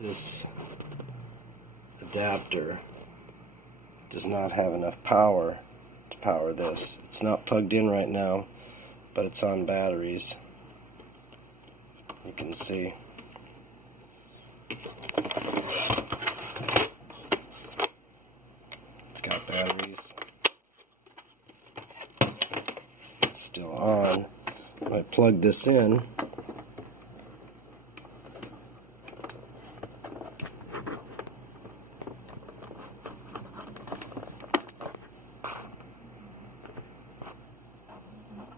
This adapter does not have enough power to power this. It's not plugged in right now, but it's on batteries. You can see. It's got batteries. It's still on. If I plug this in,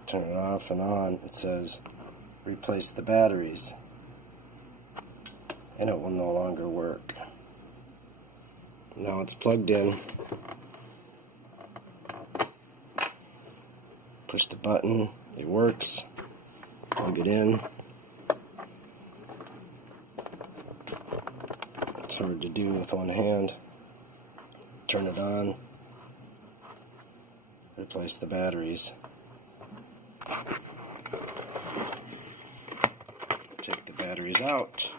turn it off and on, it says replace the batteries, and it will no longer work. Now it's plugged in. Push the button, it works. Plug it in. It's hard to do with one hand. Turn it on. Replace the batteries. Take the batteries out.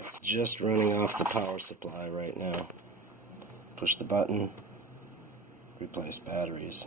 It's just running off the power supply right now. Push the button, replace batteries.